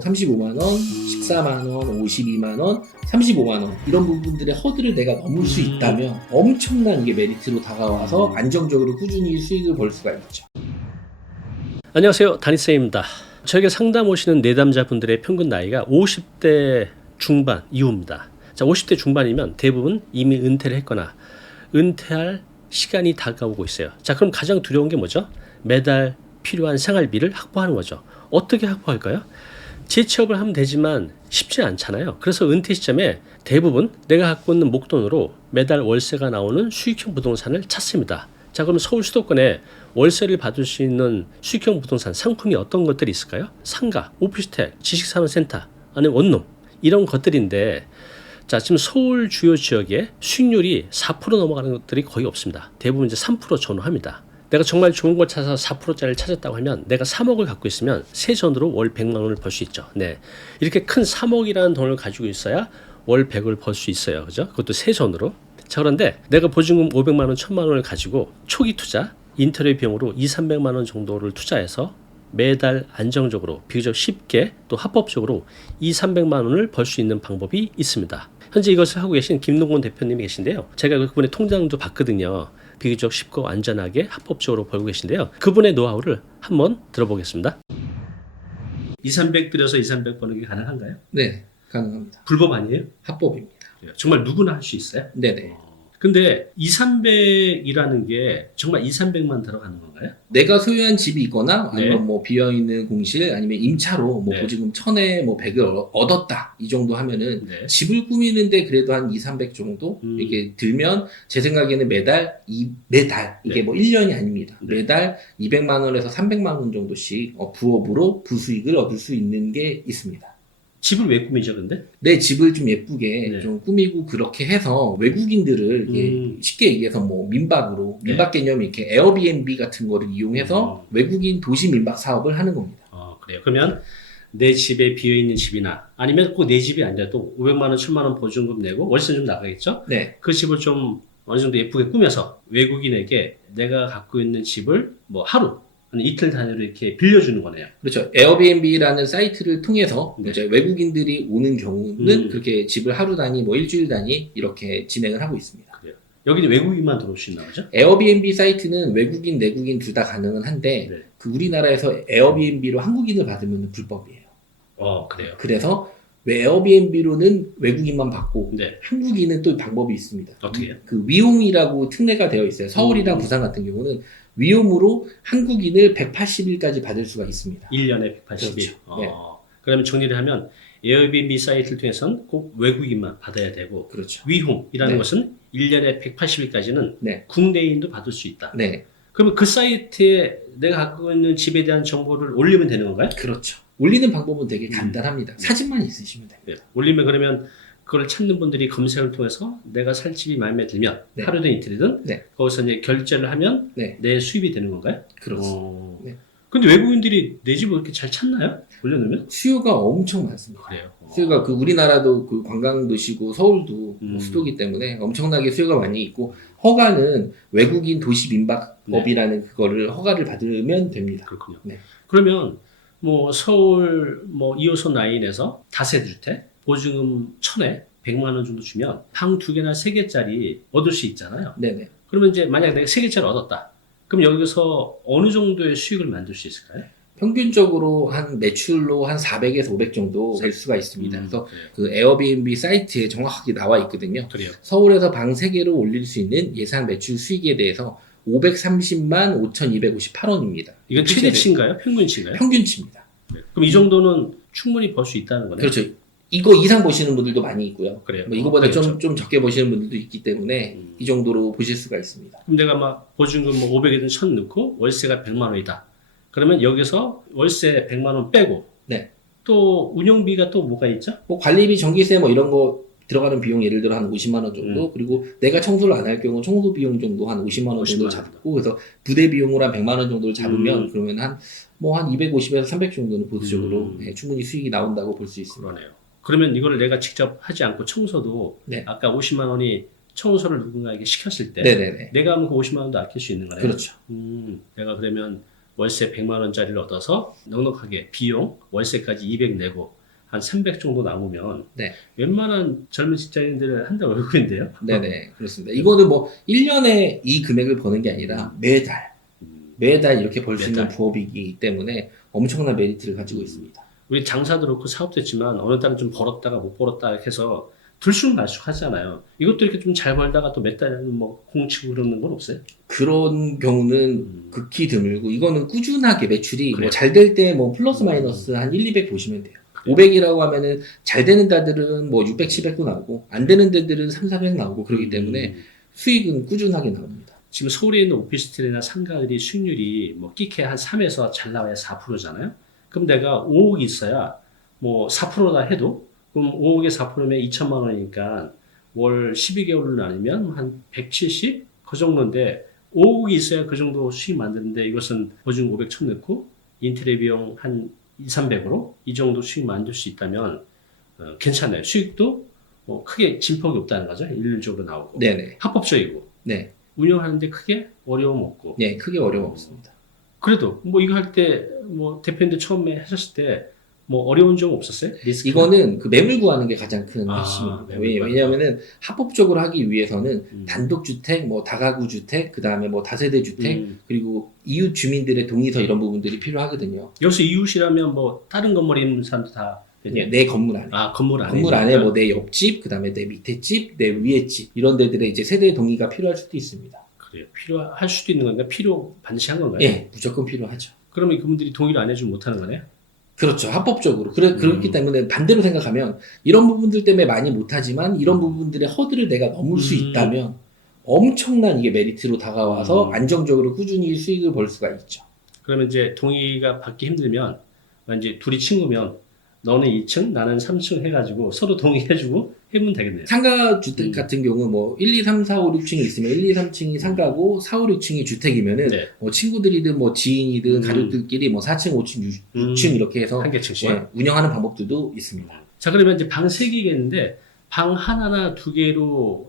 35만 원, 14만 원, 52만 원, 35만 원 이런 부분들의 허들을 내가 넘을 수 있다면 엄청난 이게 메리트로 다가와서 안정적으로 꾸준히 수익을 벌 수가 있죠. 안녕하세요, 다니쌤입니다. 저에게 상담 오시는 내담자분들의 평균 나이가 50대 중반 이후입니다. 자, 50대 중반이면 대부분 이미 은퇴를 했거나 은퇴할 시간이 다가오고 있어요. 자, 그럼 가장 두려운 게 뭐죠? 매달 필요한 생활비를 확보하는 거죠. 어떻게 확보할까요? 재취업을 하면 되지만 쉽지 않잖아요. 그래서 은퇴 시점에 대부분 내가 갖고 있는 목돈으로 매달 월세가 나오는 수익형 부동산을 찾습니다. 자, 그럼 서울 수도권에 월세를 받을 수 있는 수익형 부동산 상품이 어떤 것들이 있을까요? 상가, 오피스텔, 지식산업센터, 아니면 원룸 이런 것들인데, 자, 지금 서울 주요 지역에 수익률이 4% 넘어가는 것들이 거의 없습니다. 대부분 이제 3% 전후합니다. 내가 정말 좋은 걸 찾아서 4%짜리를 찾았다고 하면 내가 3억을 갖고 있으면 세전으로 월 100만 원을 벌 수 있죠. 네, 이렇게 큰 3억이라는 돈을 가지고 있어야 월 100을 벌 수 있어요. 그죠? 그것도 세전으로. 자, 그런데 내가 보증금 500만 원, 1000만 원을 가지고 초기 투자, 인테리어 비용으로 200~300만 원 정도를 투자해서 매달 안정적으로 비교적 쉽게 또 합법적으로 200~300만 원을 벌 수 있는 방법이 있습니다. 현재 이것을 하고 계신 김동곤 대표님이 계신데요. 제가 그분의 통장도 봤거든요. 비교적 쉽고 안전하게 합법적으로 벌고 계신데요. 그분의 노하우를 한번 들어보겠습니다. 200 들여서 200 버는 게 가능한가요? 네, 가능합니다. 불법 아니에요? 합법입니다. 정말 누구나 할 수 있어요? 네네. 근데 200~300이라는 게 정말 200~300만 들어가는 건가요? 내가 소유한 집이 있거나 아니면 네. 뭐 비어있는 공실 아니면 임차로 뭐 네. 보증금 1000에 뭐 100을 얻었다 이 정도 하면은 네. 집을 꾸미는데 그래도 한 200~300 정도 이게 들면 제 생각에는 매달 매달 이게 네. 뭐 1년이 아닙니다. 네. 매달 200만 원에서 300만 원 정도씩 부업으로 부수익을 얻을 수 있는 게 있습니다. 집을 왜 꾸미죠, 근데? 내 집을 좀 예쁘게 네. 좀 꾸미고 그렇게 해서 외국인들을 이렇게 쉽게 얘기해서 뭐 민박으로 네. 민박 개념이 이렇게 에어비앤비 같은 거를 이용해서 외국인 도시 민박 사업을 하는 겁니다. 그래요. 그러면 내 집에 비어있는 집이나 아니면 꼭 내 집이 아니라도 500만 원, 1000만 원 보증금 내고 월세 좀 나가겠죠? 네. 그 집을 좀 어느 정도 예쁘게 꾸며서 외국인에게 내가 갖고 있는 집을 뭐 하루, 아니 이틀 단위로 이렇게 빌려주는 거네요. 그렇죠. 에어비앤비라는 사이트를 통해서 네. 이제 외국인들이 오는 경우는 그렇게 집을 하루 단위, 뭐 일주일 단위 이렇게 진행을 하고 있습니다. 그래요. 여기는 외국인만 들어올 수 있나 보죠? 에어비앤비 사이트는 외국인, 내국인 둘 다 가능은 한데 네. 그 우리나라에서 에어비앤비로 한국인을 받으면 불법이에요. 그래요. 그래서 에어비앤비로는 외국인만 받고 네. 한국인은 또 방법이 있습니다. 어떻게 해요? 그 위홈이라고 특례가 되어 있어요. 서울이랑 부산 같은 경우는 위홈으로 한국인을 180일까지 받을 수가 있습니다. 1년에 180일. 그렇죠. 네. 그러면 정리를 하면 에어비앤비 사이트를 통해서는 꼭 외국인만 받아야 되고, 그렇죠. 위홈이라는 네. 것은 1년에 180일까지는 네. 국내인도 받을 수 있다. 네. 그러면 그 사이트에 내가 갖고 있는 집에 대한 정보를 올리면 되는 건가요? 그렇죠. 올리는 방법은 되게 간단합니다. 사진만 있으시면 됩니다. 네. 올리면 그러면 그걸 찾는 분들이 검색을 통해서 내가 살 집이 마음에 들면 네. 하루든 이틀이든 네. 거기서 이제 결제를 하면 네. 내 수입이 되는 건가요? 그렇습니다. 네. 근데 외국인들이 내 집을 그렇게 잘 찾나요? 올려놓으면? 수요가 엄청 많습니다. 그래요. 수요가 그 우리나라도 그 관광 도시고 서울도 뭐 수도기 때문에 엄청나게 수요가 많이 있고 허가는 외국인 도시 민박법이라는 그거를 허가를 받으면 됩니다. 그렇군요. 네. 그러면 뭐 서울 뭐 2호선 라인에서 다세주택 보증금 1000에 100만 원 정도 주면 방 2개나 3개짜리 얻을 수 있잖아요. 네네. 그러면 이제 만약 내가 3개짜리 얻었다. 그럼 여기서 어느 정도의 수익을 만들 수 있을까요? 평균적으로 한 매출로 한 400에서 500 정도 될 수가 있습니다. 그래서 그래요. 그 에어비앤비 사이트에 정확하게 나와 있거든요. 그래요. 서울에서 방 3개로 올릴 수 있는 예상 매출 수익에 대해서 530만 5,258원입니다. 이건 최대치인가요? 평균치인가요? 평균치입니다. 네. 그럼 이 정도는 충분히 벌 수 있다는 거네요. 그렇죠. 이거 이상 보시는 분들도 많이 있고요. 그래요. 뭐 이거보다 그렇죠. 좀 적게 보시는 분들도 있기 때문에 이 정도로 보실 수가 있습니다. 그럼 내가 막 보증금 뭐 500이든 1000 넣고 월세가 100만 원이다. 그러면 여기서 월세 100만 원 빼고 네. 또 운영비가 또 뭐가 있죠? 뭐 관리비, 전기세 뭐 이런 거 들어가는 비용 예를 들어 한 50만 원 정도 그리고 내가 청소를 안 할 경우 청소 비용 정도 한 50만 원 정도 50만 잡고 그래서 부대 비용으로 한 100만 원 정도를 잡으면 그러면 한 250에서 300 정도는 보수적으로 충분히 수익이 나온다고 볼 수 있습니다. 그러네요. 그러면 이거를 내가 직접 하지 않고 청소도 네. 아까 50만 원이 청소를 누군가에게 시켰을 때 네네네. 내가 하면 그 50만 원도 아낄 수 있는 거네요. 그렇죠. 내가 그러면 월세 100만 원짜리를 얻어서 넉넉하게 비용 월세까지 200 내고 한 300 정도 남으면 네. 웬만한 젊은 직장인들은 한 달 월급인데요. 네네, 그렇습니다. 이거는 뭐 1년에 이 금액을 버는 게 아니라 매달 이렇게 벌 수 있는 매달. 부업이기 때문에 엄청난 메리트를 가지고 있습니다. 우리 장사도 그렇고 사업도 했지만 어느 달은 좀 벌었다가 못 벌었다 이렇게 해서 들쑥날쑥 하잖아요. 이것도 이렇게 좀 잘 벌다가 또 몇 달은 뭐 공치고 그러는 건 없어요? 그런 경우는 극히 드물고, 이거는 꾸준하게 매출이 그래요? 뭐 잘 될 때 뭐 플러스 마이너스 한 1, 200 보시면 돼요. 500이라고 하면은 잘 되는 데들은 뭐 600, 700도 나오고 안 되는 데들은 3, 400 나오고 그러기 때문에 수익은 꾸준하게 나옵니다. 지금 서울에 있는 오피스텔이나 상가들이 수익률이 뭐 끼케 한 3에서 잘 나와야 4%잖아요. 그럼 내가 5억이 있어야 뭐 4%다 해도 그럼 5억에 4%면 2천만 원이니까 월 12개월을 나누면 한 170? 그 정도인데 5억이 있어야 그 정도 수익 만드는데 이것은 보증 500 천 넣고 인테리어 비용 한 2, 300으로 이 정도 수익 만들 수 있다면 괜찮아요. 수익도 뭐 크게 진폭이 없다는 거죠. 일률적으로 나오고 네네. 합법적이고 네. 운영하는데 크게 어려움 없고 네, 크게 어려움 없습니다. 그래도 뭐 이거 할 때 뭐 대표님도 처음에 하셨을 때 뭐 어려운 점 없었어요? 리스크? 이거는 그 매물 구하는 게 가장 큰 아, 핵심입니다. 매물 구하는 왜냐하면은 합법적으로 하기 위해서는 단독주택, 뭐 다가구 주택, 그 다음에 뭐 다세대 주택, 그리고 이웃 주민들의 동의서 이런 부분들이 필요하거든요. 여기서 이웃이라면 뭐 다른 건물에 있는 사람도 다 내 건물 안에. 아 건물 안에 건물 안에 뭐 내 옆집, 그 다음에 내 밑에 집, 내 위에 집 이런 데들의 이제 세대 동의가 필요할 수도 있습니다. 그래요. 필요할 수도 있는 건가? 필요 반드시 한 건가요? 예, 무조건 필요하죠. 그러면 그분들이 동의를 안 해주면 못하는 거네요? 그렇죠. 합법적으로. 그렇기 때문에 반대로 생각하면 이런 부분들 때문에 많이 못하지만 이런 부분들의 허들을 내가 넘을 수 있다면 엄청난 이게 메리트로 다가와서 안정적으로 꾸준히 수익을 벌 수가 있죠. 그러면 이제 동의가 받기 힘들면 이제 둘이 친구면 너는 2층, 나는 3층 해가지고 서로 동의해주고 해보면 되겠네요. 상가 주택 같은 경우 뭐 1, 2, 3, 4, 5, 6층이 있으면 1, 2, 3층이 상가고 4, 5, 6층이 주택이면은 네. 뭐 친구들이든 뭐 지인이든 가족들끼리 뭐 4층, 5층, 6층 이렇게 해서 한 개층씩. 운영하는 방법들도 있습니다. 자 그러면 이제 방 3개겠는데 방 하나나 2개로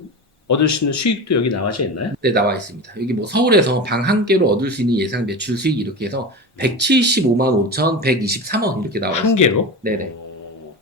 얻을 수 있는 수익도 여기 나와져 있나요? 네, 나와 있습니다. 여기 뭐 서울에서 방 한 개로 얻을 수 있는 예상 매출 수익 이렇게 해서 175만 5,123원 이렇게 나와 있습니다. 한 개로? 네네.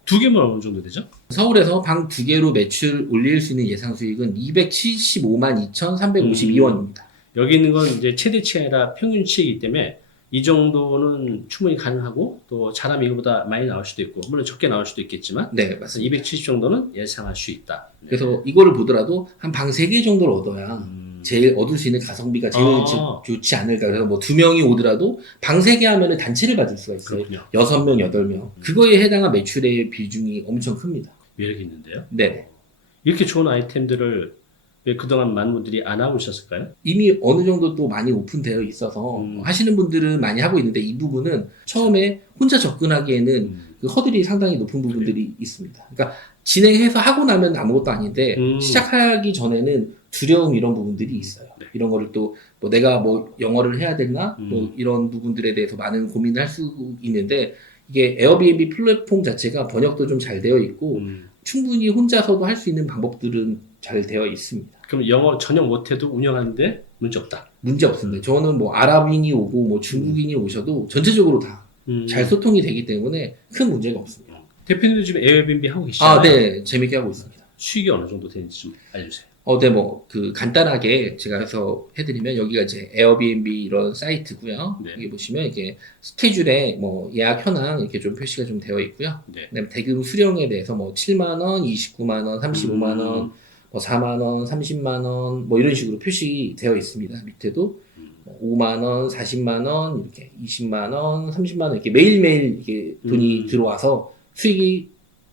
2개면 어느 정도 되죠? 서울에서 방 2개로 매출 올릴 수 있는 예상 수익은 275만 2,352원입니다. 여기 있는 건 이제 최대치가 아니라 평균치이기 때문에 이 정도는 충분히 가능하고 또 잘하면 이거보다 많이 나올 수도 있고 물론 적게 나올 수도 있겠지만 네, 맞습니다. 270 정도는 예상할 수 있다. 네. 그래서 이거를 보더라도 한 방 3개 정도를 얻어야 제일 얻을 수 있는 가성비가 제일 좋지 않을까. 그래서 뭐 2명이 오더라도 방 3개 하면은 단체를 받을 수가 있어요. 그렇군요. 6명, 8명. 그거에 해당한 매출의 비중이 엄청 큽니다. 매력이 있는데요. 네. 이렇게 좋은 아이템들을 왜 그동안 많은 분들이 안 하고 있었을까요? 이미 어느 정도 또 많이 오픈되어 있어서 하시는 분들은 많이 하고 있는데 이 부분은 처음에 혼자 접근하기에는 그 허들이 상당히 높은 부분들이 있습니다. 그러니까 진행해서 하고 나면 아무것도 아닌데 시작하기 전에는 두려움 이런 부분들이 있어요. 네. 이런 거를 또 뭐 내가 뭐 영어를 해야 되나 또 이런 부분들에 대해서 많은 고민을 할 수 있는데 이게 에어비앤비 플랫폼 자체가 번역도 좀 잘 되어 있고 충분히 혼자서도 할 수 있는 방법들은 잘 되어 있습니다. 그럼 영어 전혀 못해도 운영하는데 문제 없다. 문제 없습니다. 저는 뭐 아랍인이 오고 뭐 중국인이 오셔도 전체적으로 다 잘 소통이 되기 때문에 큰 문제가 없습니다. 대표님도 지금 에어비앤비 하고 계시잖아요. 아, 네. 재밌게 하고 있습니다. 수익이 어느 정도 되는지 좀 알려주세요. 네, 뭐, 간단하게 제가 해서 해드리면, 여기가 이제 에어비앤비 이런 사이트고요. 네. 여기 보시면 이게 스케줄에 뭐 예약 현황 이렇게 좀 표시가 좀 되어 있고요. 네. 그다음에 대금 수령에 대해서 뭐 7만원, 29만원, 35만원, 뭐 4만원, 30만원, 뭐 이런 식으로 표시되어 있습니다. 밑에도 5만원, 40만원, 이렇게 20만원, 30만원 이렇게 매일매일 이게 돈이 들어와서 수익이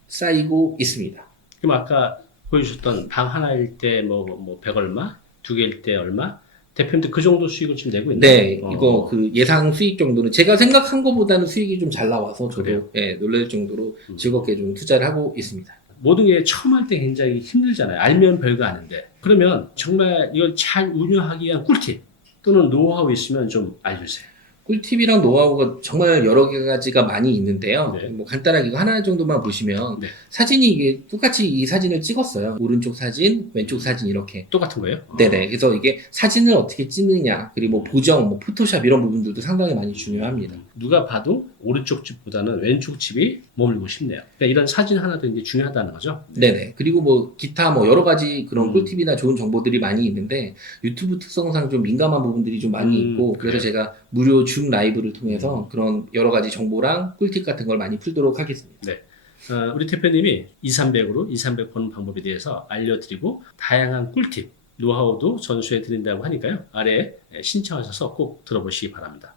쌓이고 있습니다. 그럼 아까 보여주셨던 방 하나일 때 뭐 100 얼마, 2개일 때 얼마, 대표님도 그 정도 수익을 지금 내고 있나요? 네, 이거 그 예상 수익 정도는 제가 생각한 것보다는 수익이 좀 잘 나와서 그래요? 저도 놀랄 정도로 즐겁게 좀 투자를 하고 있습니다. 모든 게 처음 할 때 굉장히 힘들잖아요. 알면 별거 아는데. 그러면 정말 이걸 잘 운영하기 위한 꿀팁 또는 노하우 있으면 좀 알려주세요. 꿀팁이랑 노하우가 정말 여러 가지가 많이 있는데요. 네. 뭐 간단하게 이거 하나 정도만 보시면 네. 사진이 이게 똑같이 이 사진을 찍었어요. 오른쪽 사진, 왼쪽 사진 이렇게. 똑같은 거예요? 네네. 그래서 이게 사진을 어떻게 찍느냐, 그리고 뭐 보정, 뭐 포토샵 이런 부분들도 상당히 많이 중요합니다. 누가 봐도 오른쪽 집보다는 왼쪽 집이 머물고 싶네요. 그러니까 이런 사진 하나도 이제 중요하다는 거죠. 네네. 그리고 뭐 기타 뭐 여러 가지 그런 음. 꿀팁이나 좋은 정보들이 많이 있는데 유튜브 특성상 좀 민감한 부분들이 좀 많이 있고 그래서 그래요. 제가 무료 줌 라이브를 통해서 그런 여러 가지 정보랑 꿀팁 같은 걸 많이 풀도록 하겠습니다. 우리 대표님이 2300으로 2300 버는 방법에 대해서 알려드리고 다양한 꿀팁, 노하우도 전수해 드린다고 하니까요. 아래에 신청하셔서 꼭 들어보시기 바랍니다.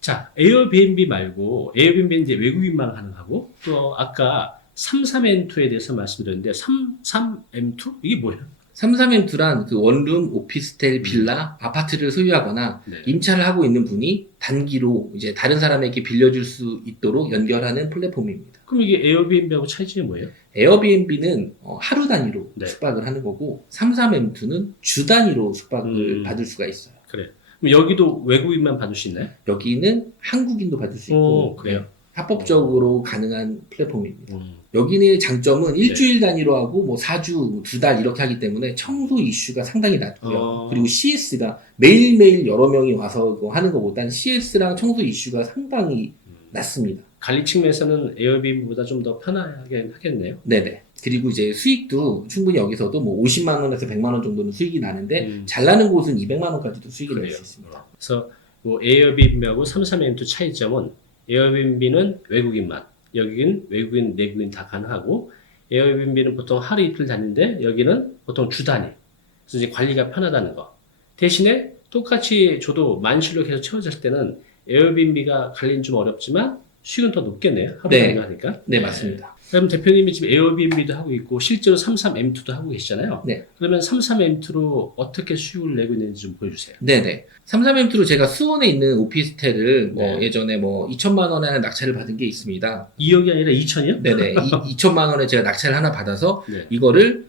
자, 에어비앤비 말고 에어비앤비는 이제 외국인만 가능하고 또 아까 33M2에 대해서 말씀드렸는데 33M2? 이게 뭐예요? 33M2란 그 원룸, 오피스텔, 빌라, 아파트를 소유하거나 네. 임차를 하고 있는 분이 단기로 이제 다른 사람에게 빌려줄 수 있도록 연결하는 플랫폼입니다. 그럼 이게 에어비앤비하고 차이점이 뭐예요? 에어비앤비는 하루 단위로 네. 숙박을 하는 거고 33M2는 주 단위로 숙박을 받을 수가 있어요. 그래요. 그럼 여기도 외국인만 받을 수 있나요? 여기는 한국인도 받을 수 있고 그래요? 네, 합법적으로 가능한 플랫폼입니다. 여기는 장점은 일주일 단위로 하고 뭐 4주, 2달 이렇게 하기 때문에 청소 이슈가 상당히 낮고요. 그리고 CS가 매일매일 여러 명이 와서 그거 하는 것보다는 CS랑 청소 이슈가 상당히 낮습니다. 관리 측면에서는 에어비앤비보다 좀 더 편하게 하겠네요. 네네. 그리고 이제 수익도 충분히 여기서도 뭐 50만 원에서 100만 원 정도는 수익이 나는데 잘 나는 곳은 200만 원까지도 수익이 날 수 있습니다. 그래서 뭐 에어비앤비하고 33M2 차이점은 에어비앤비는 외국인만, 여기는 외국인, 내국인 다 가능하고 에어비앤비는 보통 하루 이틀 다니는데 여기는 보통 주 단위. 그래서 이제 관리가 편하다는 거. 대신에 똑같이 줘도 만실로 계속 채워졌을 때는 에어비앤비가 관리는 좀 어렵지만 수익은 더 높겠네요. 하루 네. 단위가 하니까. 네, 맞습니다. 그럼 대표님이 지금 에어비앤비도 하고 있고 실제로 33M2도 하고 계시잖아요. 네. 그러면 33M2로 어떻게 수익을 내고 있는지 좀 보여주세요. 네네. 33M2로 제가 수원에 있는 오피스텔을 뭐 네. 예전에 뭐 2천만 원에 하는 낙찰을 받은 게 있습니다. 2억이 아니라 2천이요? 네네. 2천만 원에 제가 낙찰을 하나 받아서 네. 이거를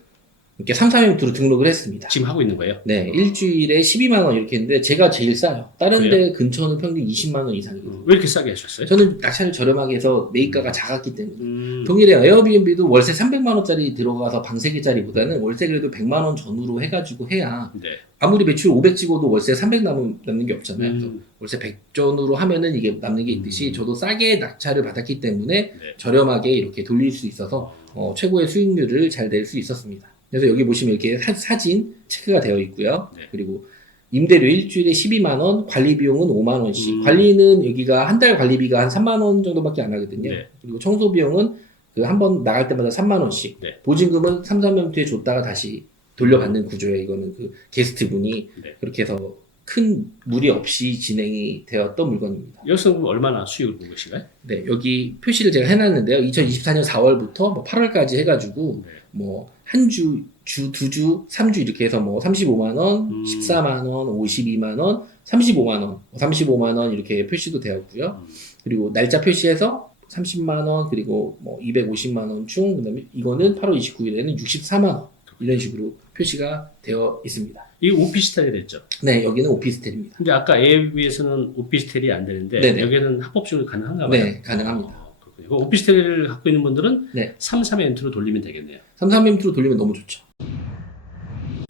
이렇게 33M2로 등록을 했습니다. 지금 하고 있는 거예요? 네. 일주일에 12만 원 이렇게 했는데 제가 제일 싸요. 다른 그래요? 데 근처는 평균 20만 원 이상이거든요. 왜 이렇게 싸게 하셨어요? 저는 낙찰을 저렴하게 해서 매입가가 작았기 때문에. 음, 동일해 에어비앤비도 월세 300만 원짜리 들어가서 방 3개짜리보다는 월세 그래도 100만 원 전후로 해가지고 해야 네. 아무리 매출 500 찍어도 월세 300 남는 게 없잖아요. 그래서 음, 월세 100전으로 하면은 이게 남는 게 있듯이 저도 싸게 낙찰을 받았기 때문에 네. 저렴하게 이렇게 돌릴 수 있어서 최고의 수익률을 잘 낼 수 있었습니다. 그래서 여기 보시면 이렇게 사진 체크가 되어 있고요. 네. 그리고 임대료 일주일에 12만 원, 관리 비용은 5만 원씩. 관리는 여기가 한 달 관리비가 한 3만 원 정도밖에 안 하거든요. 네. 그리고 청소 비용은 그 한 번 나갈 때마다 3만 원씩. 네. 보증금은 33M2에 줬다가 다시 돌려받는 구조예요. 이거는 그 게스트분이 네. 그렇게 해서 큰 무리 없이 진행이 되었던 물건입니다. 여기서 그럼 얼마나 수익을 본 것인가요? 네, 여기 표시를 제가 해놨는데요. 2024년 4월부터 뭐 8월까지 해가지고 네. 뭐 한 주, 두 주, 3주 이렇게 해서 뭐 35만 원, 14만 원, 52만 원, 35만 원, 35만 원 이렇게 표시도 되었고요. 그리고 날짜 표시해서 30만 원, 그리고 뭐 250만 원 중, 그다음에 이거는 8월 29일에는 64만 원 이런 식으로 표시가 되어 있습니다. 이게 오피스텔이 됐죠. 네, 여기는 오피스텔입니다. 근데 아까 에어비에서는 오피스텔이 안 되는데 네네. 여기는 합법적으로 가능한가 봐요. 네, 가능합니다. 그렇군요. 그 오피스텔을 갖고 있는 분들은 네. 33M2로 돌리면 되겠네요. 33M2로 돌리면 너무 좋죠.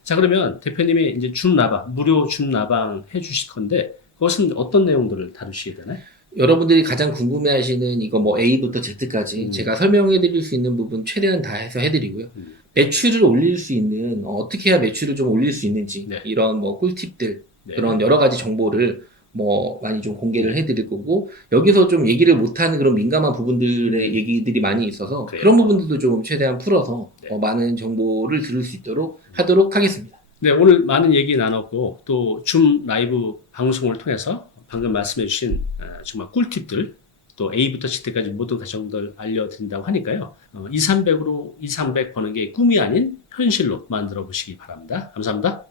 자, 그러면 대표님이 이제 줌 나방, 무료 줌 나방 해 주실 건데 그것은 어떤 내용들을 다루시게 되나요? 여러분들이 가장 궁금해하시는 이거 뭐 A부터 Z까지 제가 설명해드릴 수 있는 부분 최대한 다 해서 해드리고요. 매출을 올릴 수 있는 어떻게 해야 매출을 좀 올릴 수 있는지 네. 이런 뭐 꿀팁들 네. 그런 여러 가지 정보를 뭐 많이 좀 공개를 해드릴 거고 여기서 좀 얘기를 못하는 그런 민감한 부분들의 얘기들이 많이 있어서 그래요. 그런 부분들도 좀 최대한 풀어서 네. 많은 정보를 들을 수 있도록 하도록 하겠습니다. 네, 오늘 많은 얘기 나눴고 또 줌 라이브 방송을 통해서 방금 말씀해 주신 정말 꿀팁들 또 A부터 Z까지 모든 과정들 알려드린다고 하니까요. 2300으로 2300 버는 게 꿈이 아닌 현실로 만들어 보시기 바랍니다. 감사합니다.